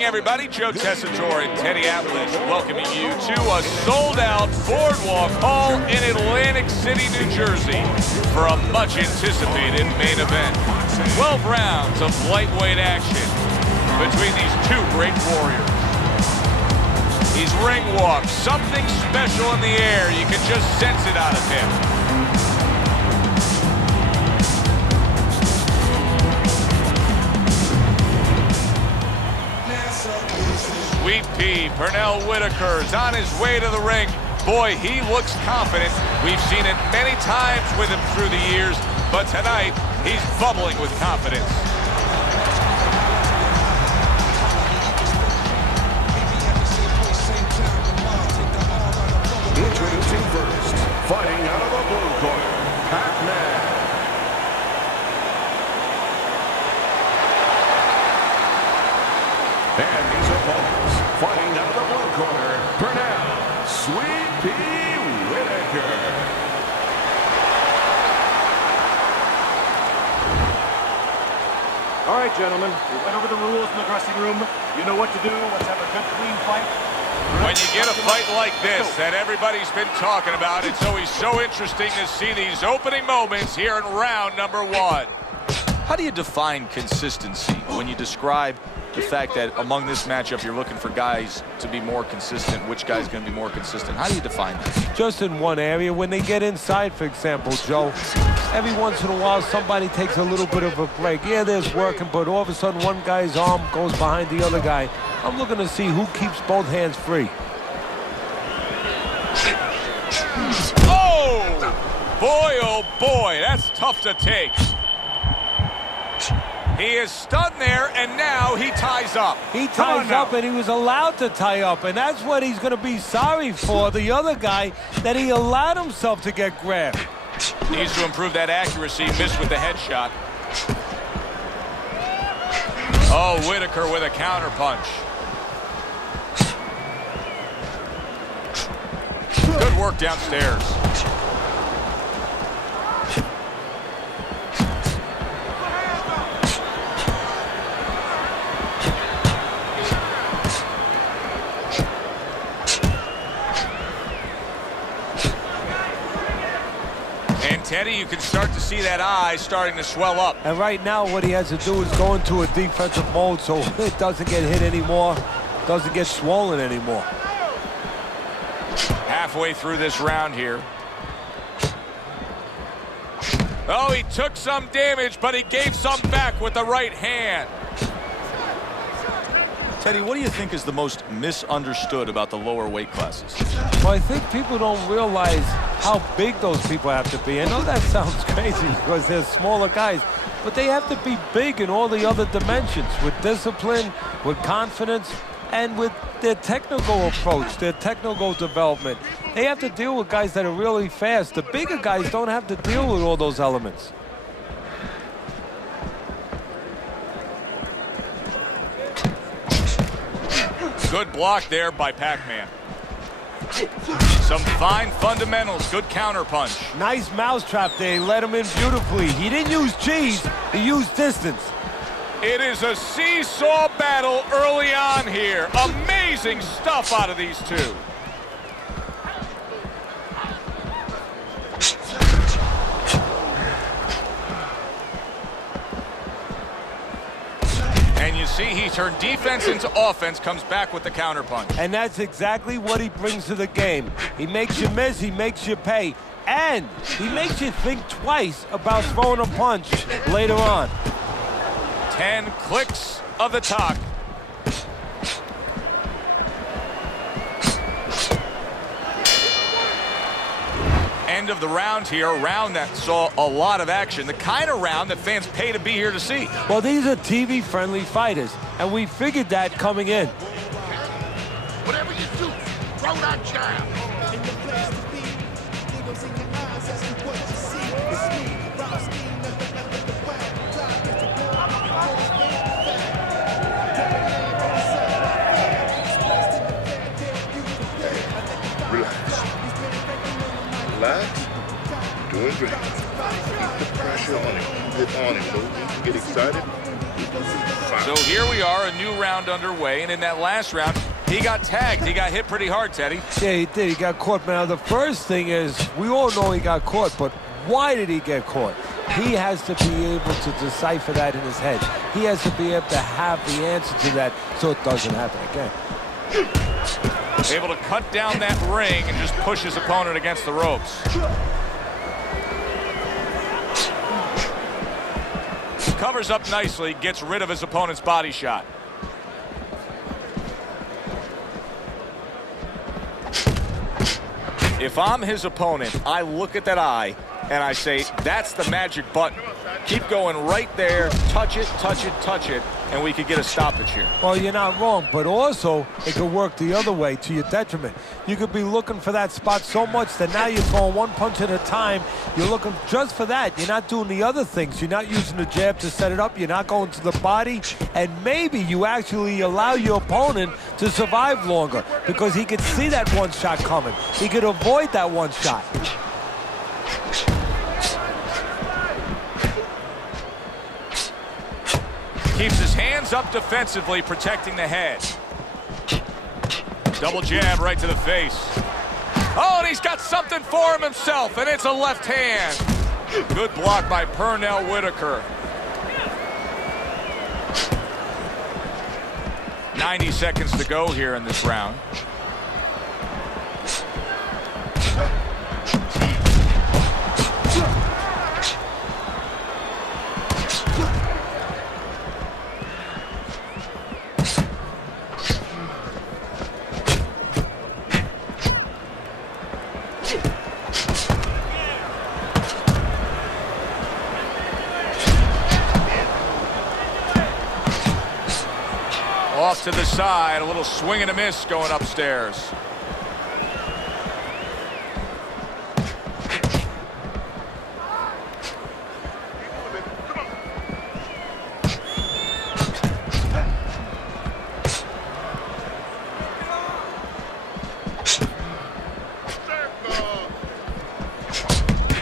Everybody, Joe Tessitore and Teddy Atlas welcoming you to a sold-out Boardwalk Hall in Atlantic City, New Jersey for a much-anticipated main event. 12 rounds of lightweight action between these two great warriors. He's ring walk, something special in the air. You can just sense it out of him. Sweet Pea, Pernell Whitaker's on his way to the ring. Boy, he looks confident. We've seen it many times with him through the years, but tonight, he's bubbling with confidence. Introducing first, fighting out of the blue corner, Pacquiao. And his opponents, fighting out of the blue corner, Pernell, Sweet Pea Whitaker. All right, gentlemen, we went over the rules in the dressing room. You know what to do. Let's have a good, clean fight. When you get a fight like this that everybody's been talking about, it's always so interesting to see these opening moments here in round number one. How do you define consistency when you describe the fact that among this matchup you're looking for guys to be more consistent? Which guy's going to be more consistent? How do you define that? Just in one area. When they get inside, for example, Joe, every once in a while somebody takes a little bit of a break. Yeah, there's working, but all of a sudden one guy's arm goes behind the other guy. I'm looking to see who keeps both hands free. Oh boy, that's tough to take. He is stunned there, and now he ties up. He ties up, and he was allowed to tie up, and that's what he's going to be sorry for, the other guy, that he allowed himself to get grabbed. Needs to improve that accuracy, missed with the headshot. Oh, Whitaker with a counter punch. Good work downstairs. And Teddy, you can start to see that eye starting to swell up. And right now what he has to do is go into a defensive mode so it doesn't get hit anymore, doesn't get swollen anymore. Halfway through this round here. Oh, he took some damage, but he gave some back with the right hand. Teddy, what do you think is the most misunderstood about the lower weight classes? Well, I think people don't realize how big those people have to be. I know that sounds crazy because they're smaller guys, but they have to be big in all the other dimensions, with discipline, with confidence, and with their technical approach, their technical development. They have to deal with guys that are really fast. The bigger guys don't have to deal with all those elements. Good block there by Pac-Man. Some fine fundamentals, good counter punch. Nice mousetrap there, he let him in beautifully. He didn't use cheese, he used distance. It is a seesaw battle early on here. Amazing stuff out of these two. And you see he turned defense into offense, comes back with the counter punch. And that's exactly what he brings to the game. He makes you miss, he makes you pay, and he makes you think twice about throwing a punch later on. 10 clicks of the talk. End of the round here, a round that saw a lot of action, the kind of round that fans pay to be here to see. Well, these are TV-friendly fighters, and we figured that coming in. Whatever you do, throw that jab. Relax. Doing great. Keep the pressure on him. Keep it on him. Don't get excited. Keep So here we are, a new round underway, and in that last round, he got tagged. He got hit pretty hard, Teddy. Yeah, he did. He got caught. Now, the first thing is, we all know he got caught, but why did he get caught? He has to be able to decipher that in his head. He has to be able to have the answer to that so it doesn't happen again. Able to cut down that ring and just push his opponent against the ropes. Covers up nicely, gets rid of his opponent's body shot. If I'm his opponent, I look at that eye and I say, that's the magic button. Keep going right there, touch it, touch it, touch it, and we could get a stoppage here. Well, you're not wrong, but also it could work the other way to your detriment. You could be looking for that spot so much that now you're throwing one punch at a time. You're looking just for that. You're not doing the other things. You're not using the jab to set it up. You're not going to the body. And maybe you actually allow your opponent to survive longer because he could see that one shot coming. He could avoid that one shot. Keeps his hands up defensively, protecting the head. Double jab right to the face. Oh, and he's got something for him himself, and it's a left hand. Good block by Pernell Whitaker. 90 seconds to go here in this round. Off to the side, a little swing and a miss going upstairs.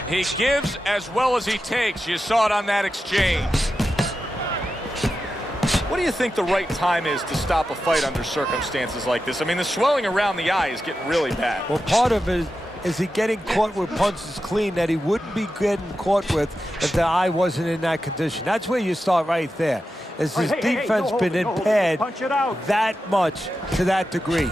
He gives as well as he takes. You saw it on that exchange. What do you think the right time is to stop a fight under circumstances like this? I mean, the swelling around the eye is getting really bad. Well, part of it is he getting caught with punches clean that he wouldn't be getting caught with if the eye wasn't in that condition. That's where you start right there. Is his defense been impaired that much to that degree?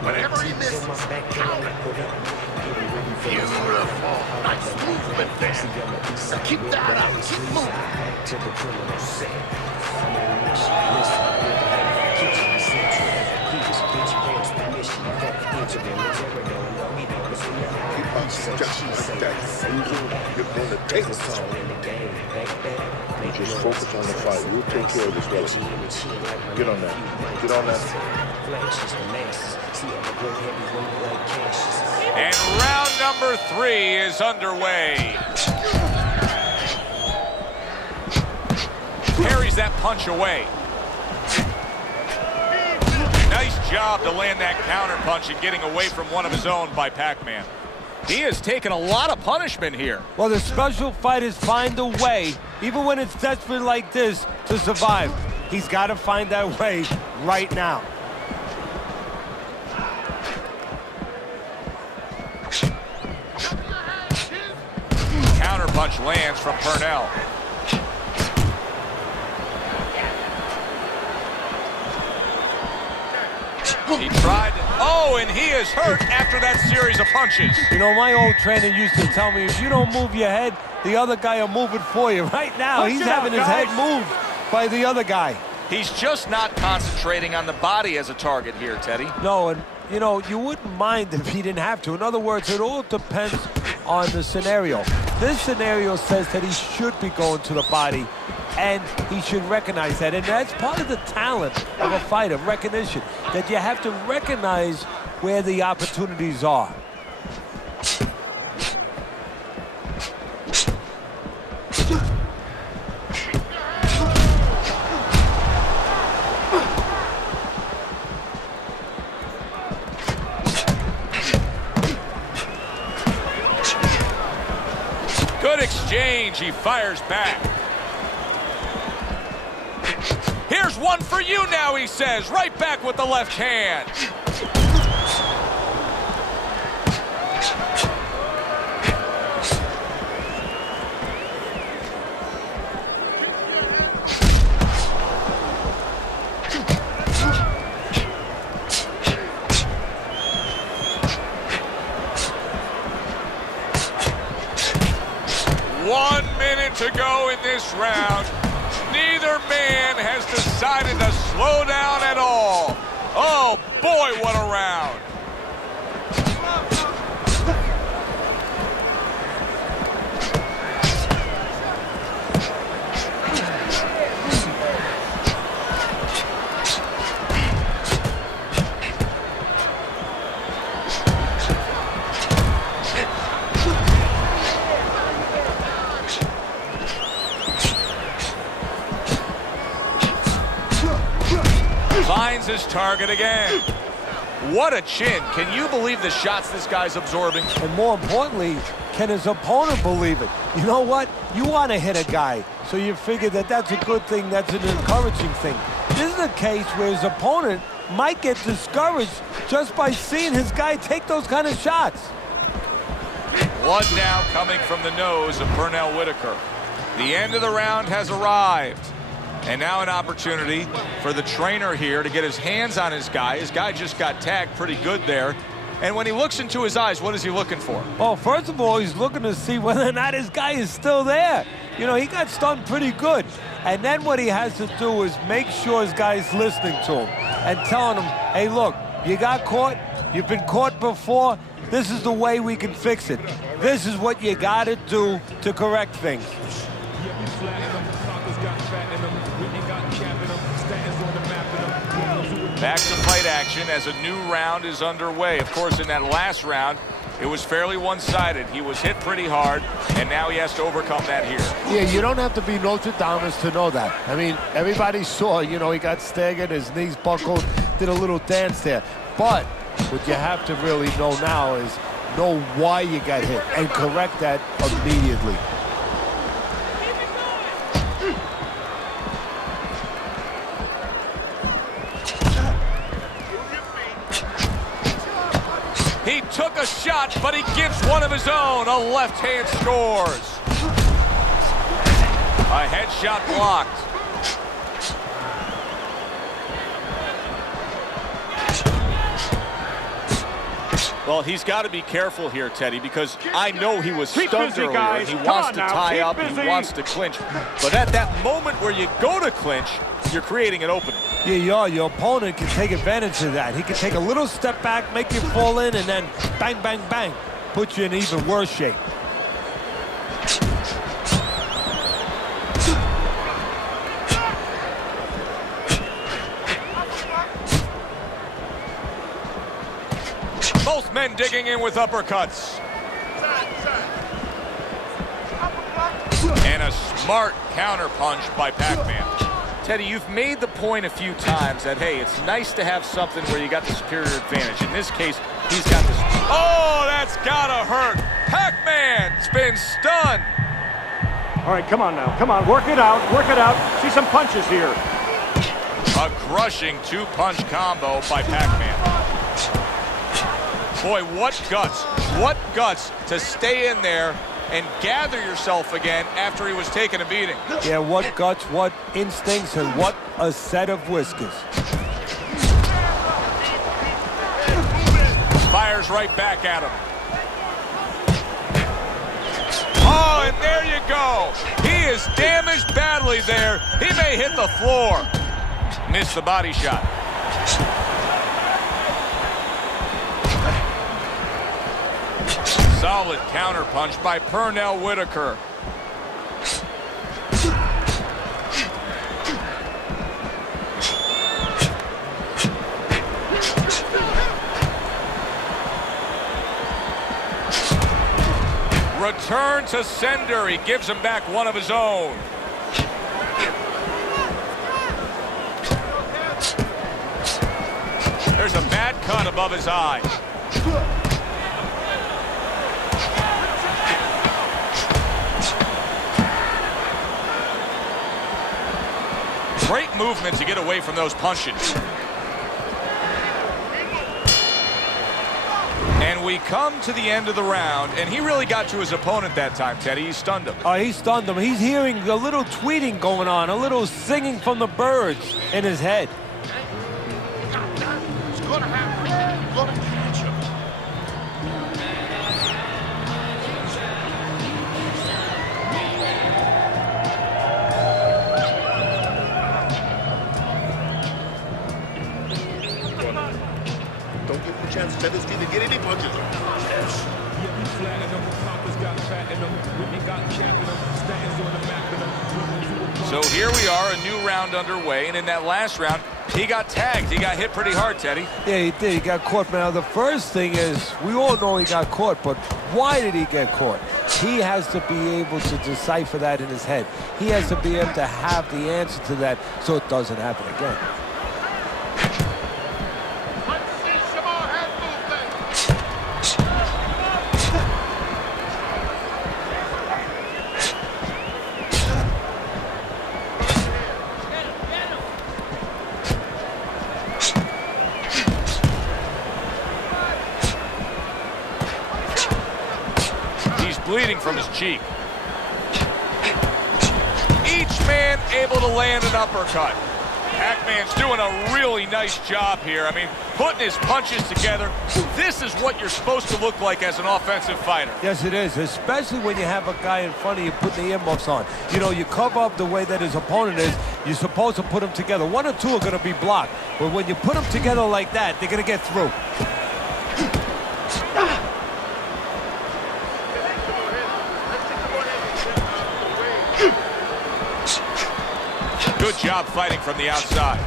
Whenever he misses, beautiful. Nice movement there. Keep that up. Keep moving. Just focus on the fight. We'll take care of this, brother. Get on that. Get on that. And round number 3 is underway. Parries that punch away. Nice job to land that counter punch and getting away from one of his own by Pac-Man. He has taken a lot of punishment here. Well, the special fighters find a way, even when it's desperate like this, to survive. He's got to find that way right now. Counter punch lands from Pernell. He tried to, oh, and he is hurt after that series of punches. You know, my old trainer used to tell me, if you don't move your head, the other guy will move it for you. Right now, he's having his head moved by the other guy. He's just not concentrating on the body as a target here, Teddy. No, and, you know, you wouldn't mind if he didn't have to. In other words, it all depends on the scenario. This scenario says that he should be going to the body, and he should recognize that. And that's part of the talent of a fighter, recognition, that you have to recognize where the opportunities are. he fires back. Here's one for you now, he says. Right back with the left hand. To go in this round. Neither man has decided to slow down at all. Oh boy, what a round. Finds his target again. What a chin. Can you believe the shots this guy's absorbing? And more importantly, can his opponent believe it? You know what? You want to hit a guy, so you figure that that's a good thing, that's an encouraging thing. This is a case where his opponent might get discouraged just by seeing his guy take those kind of shots. Blood now coming from the nose of Pernell Whitaker. The end of the round has arrived. And now an opportunity for the trainer here to get his hands on his guy. His guy just got tagged pretty good there. And when he looks into his eyes, what is he looking for? Well, first of all, he's looking to see whether or not his guy is still there. You know, he got stunned pretty good. And then what he has to do is make sure his guy's listening to him and telling him, hey, look, you got caught. You've been caught before. This is the way we can fix it. This is what you got to do to correct things. Back to fight action as a new round is underway. Of course, in that last round, it was fairly one-sided. He was hit pretty hard, and now he has to overcome that here. Yeah, you don't have to be Nostradamus to know that. I mean, everybody saw, you know, he got staggered, his knees buckled, did a little dance there. But what you have to really know now is know why you got hit and correct that immediately. He took a shot, but he gives one of his own. A left hand scores. A headshot blocked. Well, he's got to be careful here, Teddy, because I know he was stunned earlier. Guys. He wants to tie up, busy. he wants to clinch. But at that moment where you go to clinch, you're creating an opening. Yeah, you are. Your opponent can take advantage of that. He can take a little step back, make you fall in, and then bang, bang, bang, put you in even worse shape. Both men digging in with uppercuts. And a smart counterpunch by Pac-Man. Teddy, you've made the point a few times that, hey, it's nice to have something where you got the superior advantage. In this case, he's got this. Oh, that's gotta hurt. Pac-Man's been stunned. All right, come on now. Come on, work it out. Work it out. See some punches here. A crushing two-punch combo by Pac-Man. Boy, what guts. What guts to stay in there and gather yourself again after he was taking a beating. Yeah, what guts, what instincts, and what a set of whiskers. Fires right back at him. Oh, and there you go. He is damaged badly there. He may hit the floor. Missed the body shot. Solid counterpunch by Pernell Whitaker. Return to sender. He gives him back one of his own. There's a bad cut above his eye. Great movement to get away from those punches. And we come to the end of the round, and he really got to his opponent that time, Teddy. He stunned him. Oh, he stunned him. He's hearing a little tweeting going on, a little singing from the birds in his head. It's gonna happen. You're gonna catch him. Don't give him a chance to set his feet to get any punches on. Yes. So here we are, a new round underway, and in that last round, he got tagged. He got hit pretty hard, Teddy. Yeah, he did. He got caught. Now, the first thing is, we all know he got caught, but why did he get caught? He has to be able to decipher that in his head. He has to be able to have the answer to that so it doesn't happen again. Let's see some more head movement. He's bleeding from his cheek. Each man able to land an uppercut. Pac-Man's doing a really nice job here. I mean, putting his punches together. This is what you're supposed to look like as an offensive fighter. Yes, it is, especially when you have a guy in front of you putting the earmuffs on. You know, you cover up the way that his opponent is. You're supposed to put them together. One or two are going to be blocked. But when you put them together like that, they're going to get through. Good job fighting from the outside.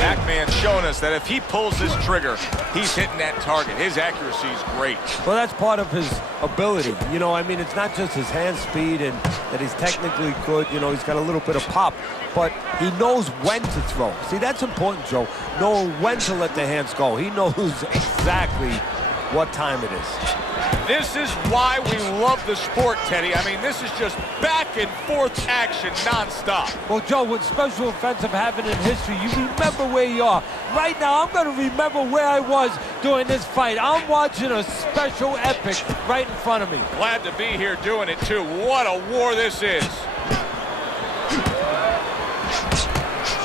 Pac-Man showing us that if he pulls this trigger, he's hitting that target. His accuracy is great. Well, that's part of his ability. You know, I mean, it's not just his hand speed and that he's technically good. You know, he's got a little bit of pop, but he knows when to throw. See, that's important, Joe. Knowing when to let the hands go. He knows exactly what time it is. This is why we love the sport, Teddy. I mean, this is just back and forth action nonstop. Well, Joe, with special offensive happening in history, you remember where you are. Right now, I'm going to remember where I was during this fight. I'm watching a special epic right in front of me. Glad to be here doing it, too. What a war this is.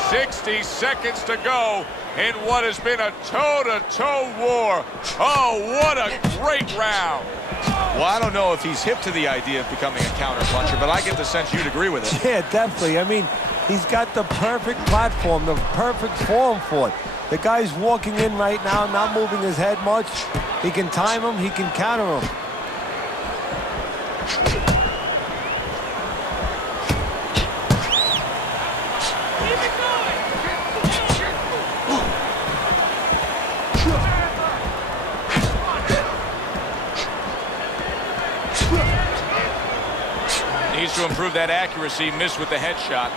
60 seconds to go in what has been a toe-to-toe war. Oh, what a great round. Well, I don't know if he's hip to the idea of becoming a counter-puncher, but I get the sense you'd agree with it. Yeah, definitely. I mean, he's got the perfect platform, the perfect form for it. The guy's walking in right now, not moving his head much. He can time him, he can counter him. Needs to improve that accuracy. Missed with the headshot.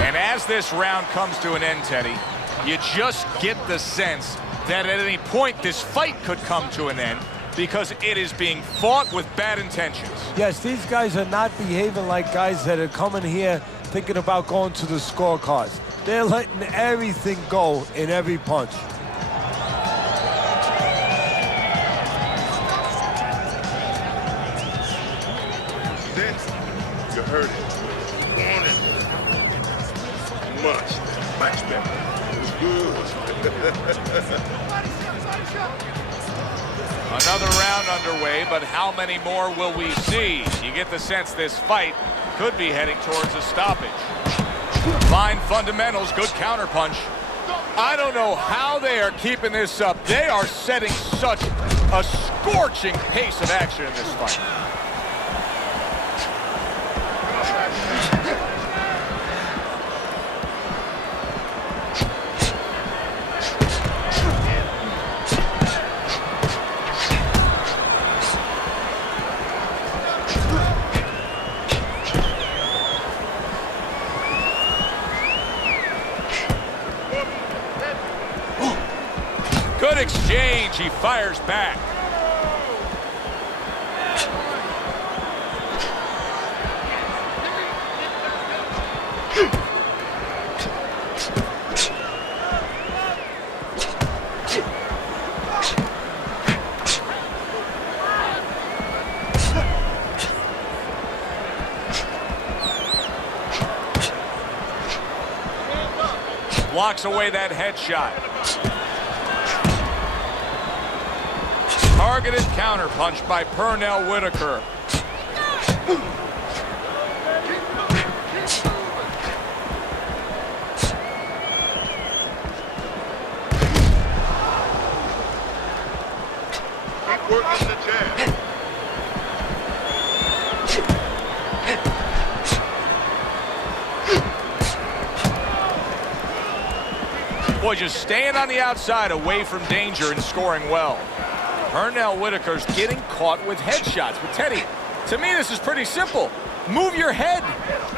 And as this round comes to an end, Teddy, you just get the sense that at any point this fight could come to an end, because it is being fought with bad intentions. Yes, these guys are not behaving like guys that are coming here thinking about going to the scorecards. They're letting everything go in every punch. This, you heard it. Wanted. Much better. Another round underway, but how many more will we see? You get the sense this fight could be heading towards a stoppage. Fine fundamentals, good counterpunch. I don't know how they are keeping this up. They are setting such a scorching pace of action in this fight. exchange. He fires back. Blocks away that headshot. Targeted counterpunch by Pernell Whitaker. Keep working the jab. Boy, just staying on the outside away from danger and scoring well. Pernell Whitaker's getting caught with headshots. But Teddy, to me this is pretty simple. Move your head.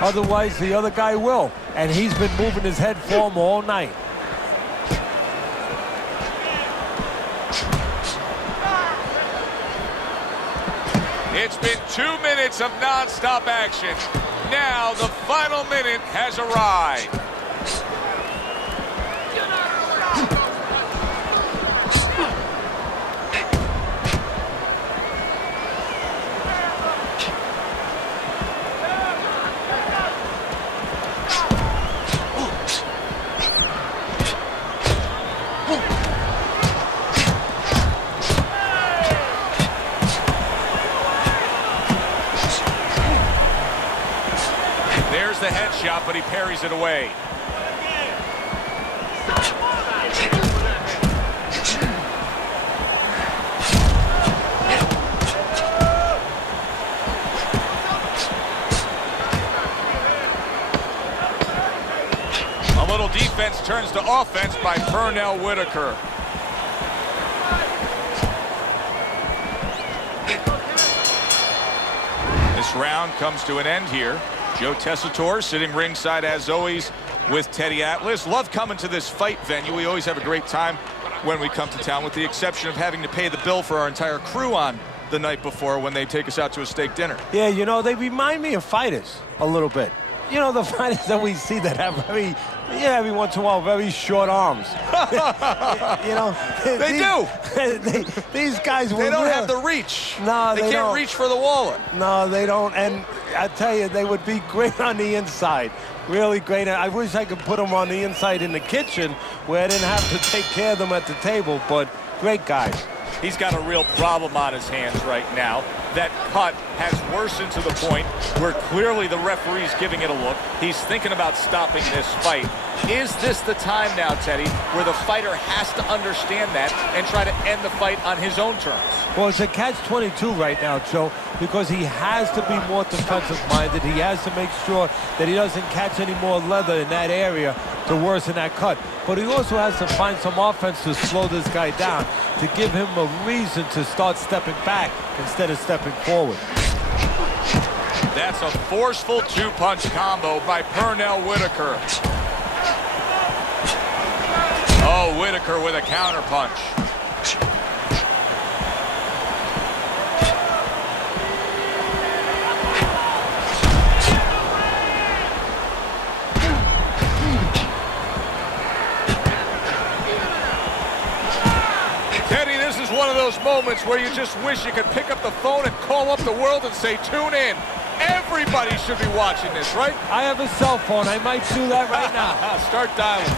Otherwise, the other guy will. And he's been moving his head for him all night. It's been 2 minutes of non-stop action. Now the final minute has arrived. There's the headshot, but he parries it away. A little defense turns to offense by Pernell Whitaker. This round comes to an end here. Joe Tessitore sitting ringside as always with Teddy Atlas. Love coming to this fight venue. We always have a great time when we come to town, with the exception of having to pay the bill for our entire crew on the night before when they take us out to a steak dinner. Yeah, you know, they remind me of fighters a little bit. You know, the fighters that we see that have every once in a while, very short arms. You know, these guys. They don't have the reach. No, they can't don't. reach for the wallet. No, they don't. And I tell you, they would be great on the inside. Really great. I wish I could put them on the inside in the kitchen where I didn't have to take care of them at the table. But great guys. He's got a real problem on his hands right now. That cut has worsened to the point where clearly the referee's giving it a look. He's thinking about stopping this fight. Is this the time now, Teddy, where the fighter has to understand that and try to end the fight on his own terms? Well, it's a catch-22 right now, Joe, because he has to be more defensive-minded. He has to make sure that he doesn't catch any more leather in that area to worsen that cut. But he also has to find some offense to slow this guy down, to give him a reason to start stepping back instead of stepping forward. That's a forceful two-punch combo by Pernell Whitaker. Oh, Whitaker with a counterpunch. Teddy, this is one of those moments where you just wish you could pick up the phone and call up the world and say, tune in. Everybody should be watching this, right? I have a cell phone. I might do that right now. Start dialing.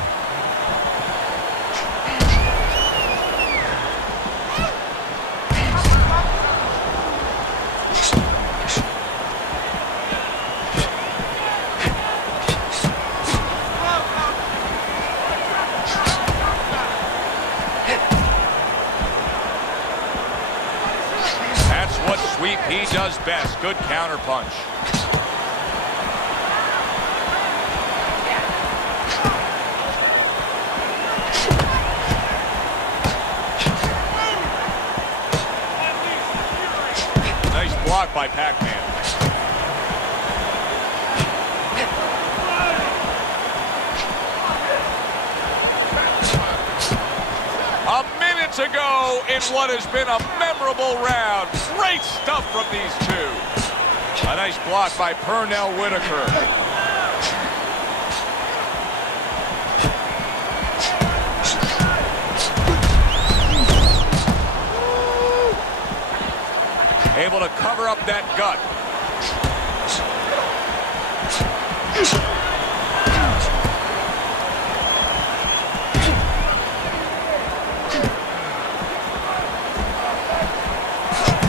That's what Sweet Pea does best. Good counterpunch. Nice block by Pac-Man. A minute to to go in what has been a memorable round. Great stuff from these two. A nice block by Pernell Whitaker. Able to cover up that gut.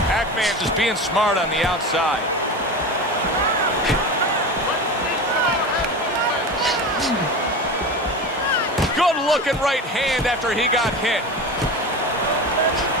Pac-Man just being smart on the outside. Good looking right hand after he got hit.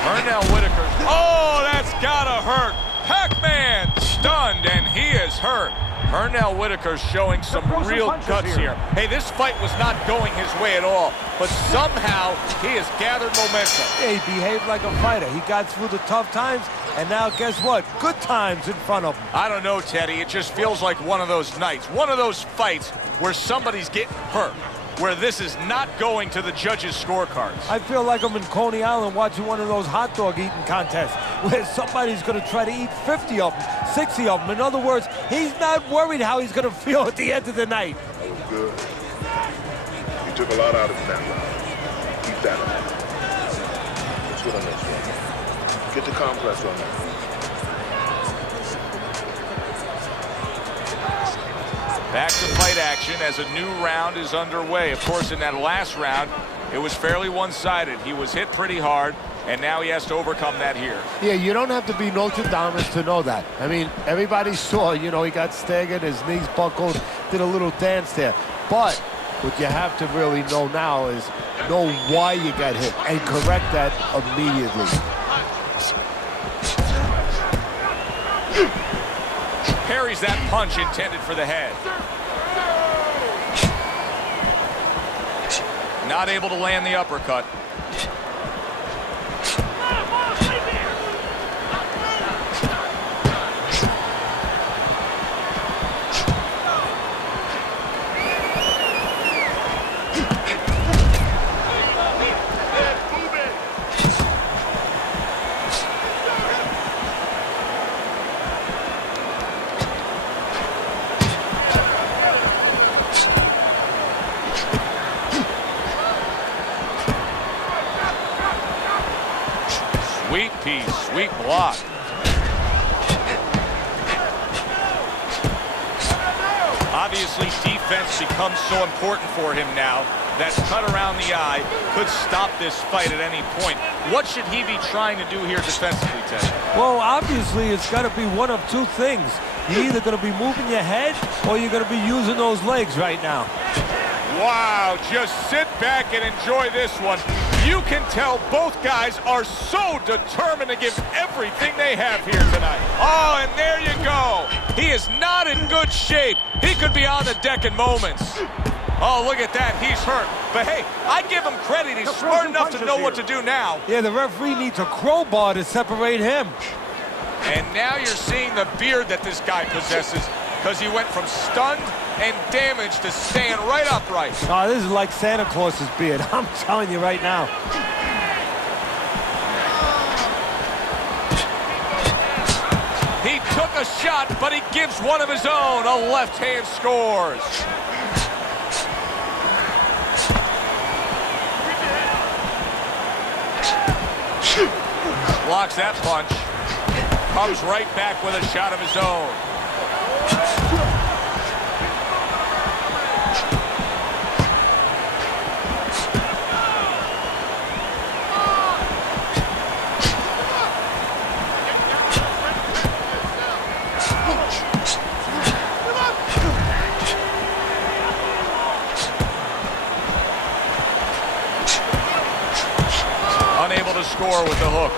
Pernell Whitaker. Oh, that's gotta hurt. Pac-Man stunned, and he is hurt. Pernell Whitaker's showing some real guts here. Hey, this fight was not going his way at all, but somehow he has gathered momentum. Yeah, he behaved like a fighter. He got through the tough times, and now guess what? Good times in front of him. I don't know, Teddy. It just feels like one of those nights, one of those fights where somebody's getting hurt, where this is not going to the judges' scorecards. I feel like I'm in Coney Island watching one of those hot dog eating contests where somebody's going to try to eat 50 of them, 60 of them. In other words, he's not worried how he's going to feel at the end of the night. That was good. He took a lot out of him that round. Keep that up. Let's get on this one. Get the compress on that. Back to fight action as a new round is underway. Of course, in that last round, it was fairly one-sided. He was hit pretty hard, and now he has to overcome that here. Yeah, you don't have to be Notre Dame to know that. I mean, everybody saw, you know, he got staggered, his knees buckled, did a little dance there. But what you have to really know now is know why you got hit and correct that immediately. Parries that punch intended for the head. Not able to land the uppercut. Sweet piece, sweet block. Obviously, defense becomes so important for him now. That cut around the eye could stop this fight at any point. What should he be trying to do here defensively, Ted? Well, obviously, it's got to be one of two things. You're either going to be moving your head or you're going to be using those legs right now. Wow, just sit back and enjoy this one. You can tell both guys are so determined to give everything they have here tonight. Oh, and there you go. He is not in good shape. He could be on the deck in moments. Oh, look at that. He's hurt. But, hey, I give him credit. He's smart enough to know what to do now. Yeah, the referee needs a crowbar to separate him. And now you're seeing the beard that this guy possesses because he went from stunned and damaged to staying right upright. Oh, this is like Santa Claus's beard. I'm telling you right now. He took a shot, but he gives one of his own. A left hand scores. Blocks that punch. Comes right back with a shot of his own. Unable to score with the hook.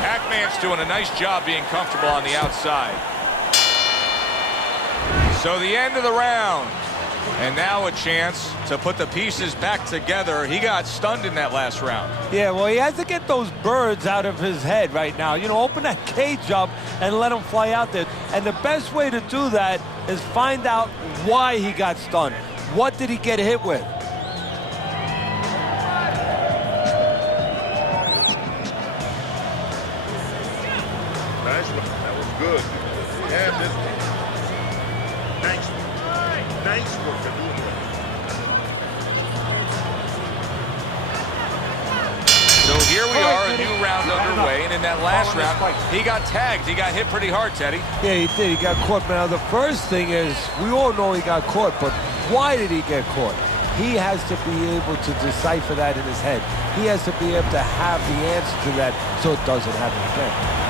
Pac-Man's doing a nice job being comfortable on the outside. So the end of the round. And now a chance to put the pieces back together. He got stunned in that last round. Yeah, well, he has to get those birds out of his head right now. You know, open that cage up and let them fly out there. And the best way to do that is find out why he got stunned. What did he get hit with? Nice one. That was good. Yeah, this one. Nice one. Nice work to do it. So here we are, a new round underway, and in that last round, he got tagged. He got hit pretty hard, Teddy. Yeah, he did. He got caught. Now, the first thing is, we all know he got caught, but why did he get caught? He has to be able to decipher that in his head. He has to be able to have the answer to that so it doesn't happen again.